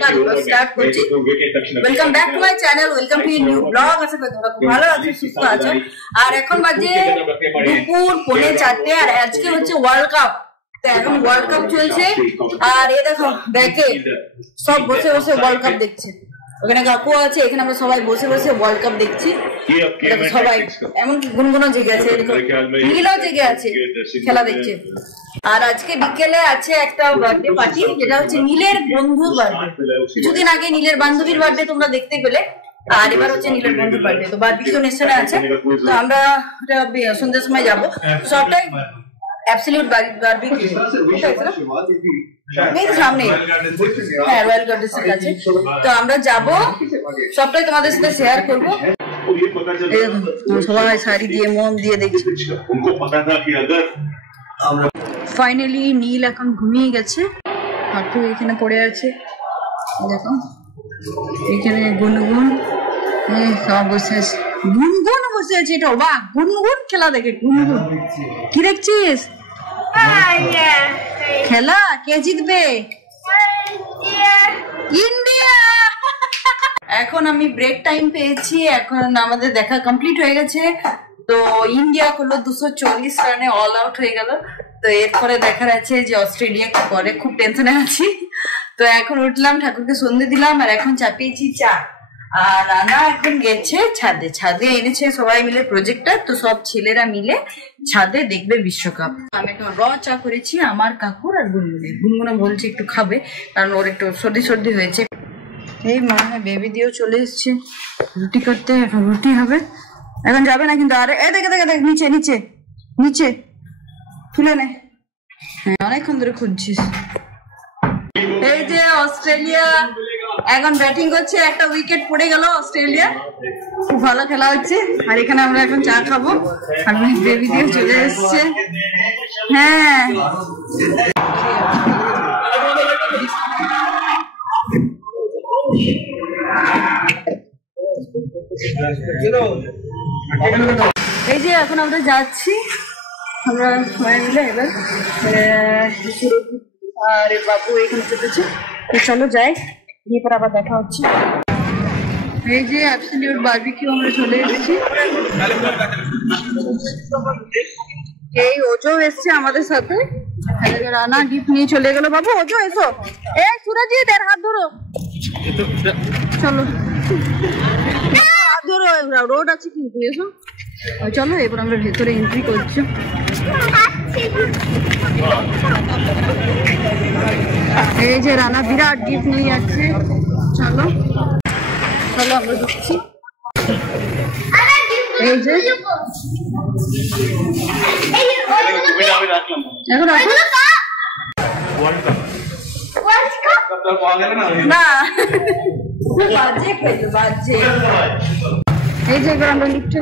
ব্লগটা স্টার্ট করছি। Welcome back to my channel, welcome to new blog. আশা করি তোমরা খুব ভালো আছো, সুস্থ আছো। আর এখন বাজে দুপুর 3:45 আর আজকে হচ্ছে ওয়ার্ল্ড কাপ। তো এখন ওয়ার্ল্ড কাপ চলছে আর এই দেখো ব্যাকে সব বসে বসে ওয়ার্ল্ড কাপ দেখছে। ওখানে কাকু আছে, এখানে আমরা সবাই বসে বসে ওয়ার্ল্ড কাপ দেখছি। সবাই এমনকি গুনগুনো জেগে আছে, নীলও জেগে আছে, খেলা দেখছে। আর আজকে বিকেলে আছে একটা বার্থডে পার্টি, যেটা হচ্ছে নীলের বন্ধুর বার্থডে। কিছুদিন আগে নীলের বান্ধবীর বার্থডে তোমরা দেখতে পেলে, আর এবার হচ্ছে নীলের বন্ধুর বার্থডে। তো বার্বিকিউ নেশনে আছে, তো আমরা সন্ধ্যার সময় যাবো। সবটাই অ্যাবসলিউট বারবিকিউ সামনে, হ্যাঁ রয়্যাল গার্ডেন্সের কাছে। তো আমরা যাবো, সবটাই তোমাদের সাথে শেয়ার করবো। সবাই শাড়ি দিয়ে মন দিয়ে দেখছি। ফাইনালি নীল এখন ঘুমিয়ে গেছে, হাঁটু এখানে পড়ে আছে, দেখো এখানে গুনগুন সব বসে আছে, গুনগুন বসে আছে। এটা বাহ, গুনগুন খেলা দেখে। গুনগুন কি দেখছিস? খেলা কে জিতবে? ইন্ডিয়া। এখন আমি ব্রেক টাইম পেয়েছি, এখন আমাদের দেখা কমপ্লিট হয়ে গেছে। তো ইন্ডিয়া করলো 240 রানে, অল আউট হয়ে গেল। তো এরপরে দেখার আছে যে অস্ট্রেলিয়া কি করে, খুব টেনশনে আছি। তো এখন উঠলাম, ঠাকুরকে সন্ধে দিলাম, আর এখন চাপিয়েছি চা। আর রানা এখন গেছে ছাদে, ছাদে এনেছে সবাই মিলে প্রজেক্টর। তো সব ছেলেরা মিলে ছাদে দেখবে বিশ্বকাপ। আমি এখন র চা করেছি আমার কাকুর আর গুনগুনে। গুনগুনে বলছে একটু খাবে, কারণ ওর একটু সর্দি সর্দি হয়েছে। এই মনে হয় বেবি দিয়েও চলে এসছে রুটি করতে, এখন রুটি হবে। এখন যাবে না কিন্তু। আরে এই দেখে দেখে দেখ, নিচে নিচে নিচে তুলে নে। হ্যাঁ অনেকক্ষণ ধরে খুঁজছিস। এই যে অস্ট্রেলিয়া এখন ব্যাটিং করছে, একটা উইকেট পড়ে গেল অস্ট্রেলিয়া। খুব ভালো খেলা হচ্ছে। আর এখানে আমরা এখন চা খাবো, আর বেবি দিয়ে চলে এসছে। হ্যাঁ এই যে এখন আমরা যাচ্ছি, আমরা সবাই মিলে। এবার আর বাবু এখানে চেপেছে। তো চলো যাই, দিয়ে পর আবার দেখা হচ্ছে। এই যে অ্যাবসলিউট বারবিকিউ আমরা চলে এসেছি। এই ওজো এসছে আমাদের সাথে, রানা গিফট নিয়ে চলে গেল। বাবু ওজো এসো, এ সুরজ দের হাত ধরো, চলো হাত ধরো, রোড আছে কিন্তু, এসো। চলো এবার আমরা ভেতরে এন্ট্রি করছি। এই যে রানা বিরাট গিফট নিয়ে যাচ্ছে। চলো চলো আমরা ঢুকছি। এই যে এখন না বাজে খেলো বাজে। এই যে এবার আমরা লিফটে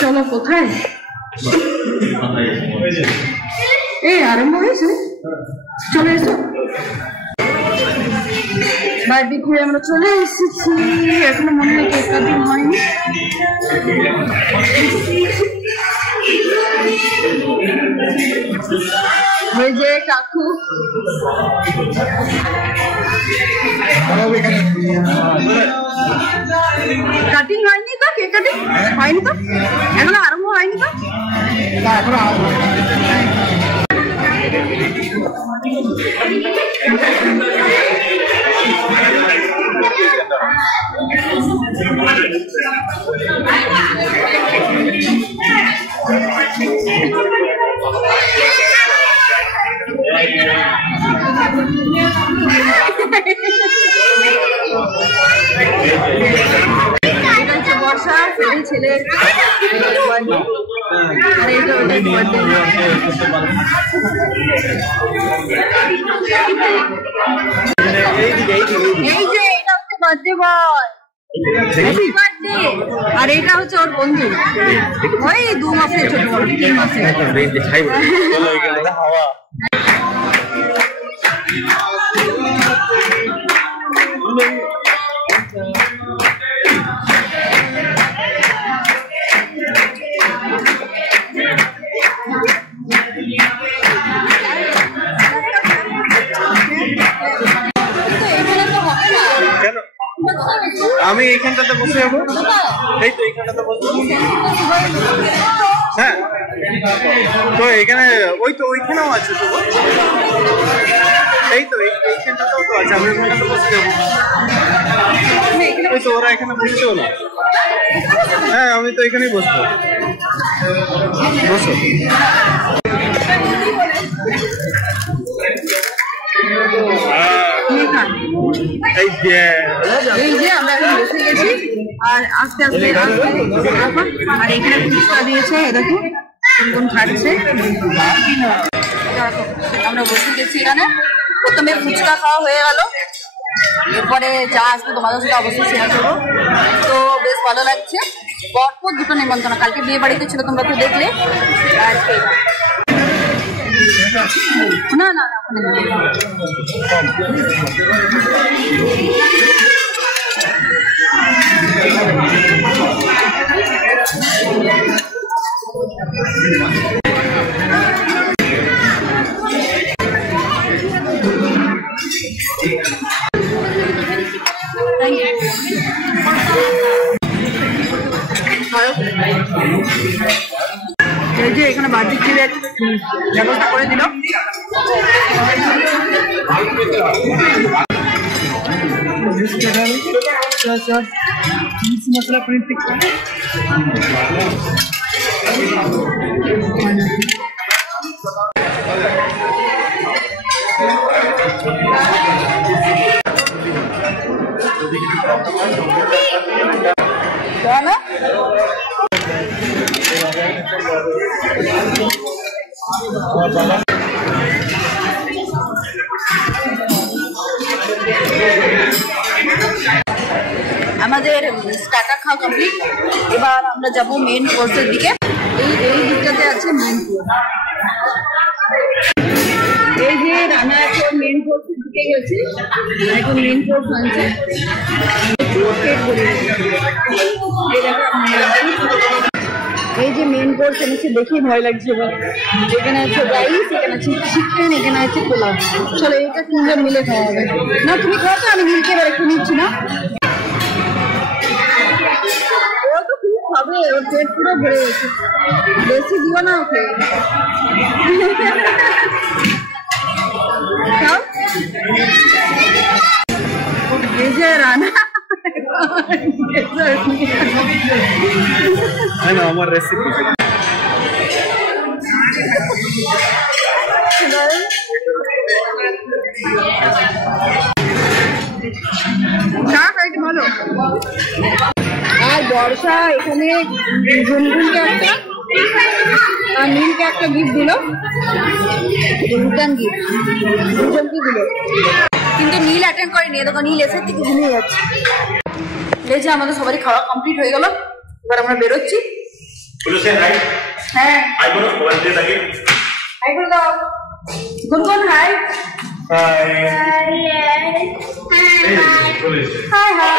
চলো। কোথায় এই আরম্ভ হয়েছে, চলে এসো। বারবিকিউ আমরা চলে এসেছি। এখনো মনে হয় কেক কাটিং হয়নি। ওই যে কাকু কাটিং হয়নি তো, কেক কাটিং হয়নি তো, এখনো আরম্ভ হয়নি তো। বর্ষা ছেলে এই যে এটা হচ্ছে বার্থডে বয়, আর এটা হচ্ছে ওর বন্ধু, ওই 2 মাসের ছোট, 3 মাসের। আমি এইখানটাতে বসে যাবো, এই তো এইখানটাতে বসবো। হ্যাঁ তো এখানে ওই তো ওইখানেও আছে তো, এই তো এইখানটাতেও তো আছে, আমি ওইখানটাতে বসে যাবো। ওই তো ওরা এখানে বসছেও না। হ্যাঁ আমি তো এখানেই বসবো, বসো। এই যে আমরা এখন বসে গেছি আর আস্তে আস্তে আর এখানে ফুচকা দিয়েছে, দেখো কোন খাচ্ছে। আমরা বসে গেছি এখানে, প্রথমে ফুচকা খাওয়া হয়ে গেল, এরপরে যা আসবে তোমাদের সাথে অবশ্যই শেয়ার করবো। তো বেশ ভালো লাগছে, পরপর দুটো নিমন্ত্রণ, কালকে বিয়ে বাড়িতে ছিল তোমরা তো দেখলে, আজকে না না না এই যে এখানে বার্থডে কেকের ব্যবস্থা করে দিল। মশলা পনির টিক্কা আমাদের স্টার্টার খাওয়া কমপ্লিট, এবার আমরা যাব মেন কোর্সের দিকে। এই দিকটাতে আছে মেন কোর্স, এই যে রান্না এখন মেন কোর্সের দিকে গেছে, এখন মেন কোর্স আনছে। এই যে মেন কোর্স এনেছে, দেখি ভয় লাগছে এবার। এখানে আছে রাইস, এখানে আছে চিকেন, এখানে আছে পোলাও। চলো এটা তিনজন মিলে খাওয়া হবে। না তুমি খাও তো, আমি মিলকে এবার একটু নিচ্ছি না। ও তো খুব খাবে, ওর পেট পুরো ভরে গেছে, বেশি দিও না ওকে। খাও। এই যে রান্না আমার রেসিপি ভালো। আর বর্ষা এখানে ঝুনঝুনকে একটা আর নীলকে একটা গিফট দিল, রিটার্ন গিফট দুজনকে দিল, কিন্তু নীল অ্যাটেন্ড করেনি। দেখো নীল এসে থেকে ঘুমিয়ে যাচ্ছে। এই যে আমাদের সবারই খাওয়া কমপ্লিট হয়ে গেল, এবার আমরা বেরোচ্ছি। হ্যাঁ হাই করে দাও, Gungun hi. Hi hi hi high.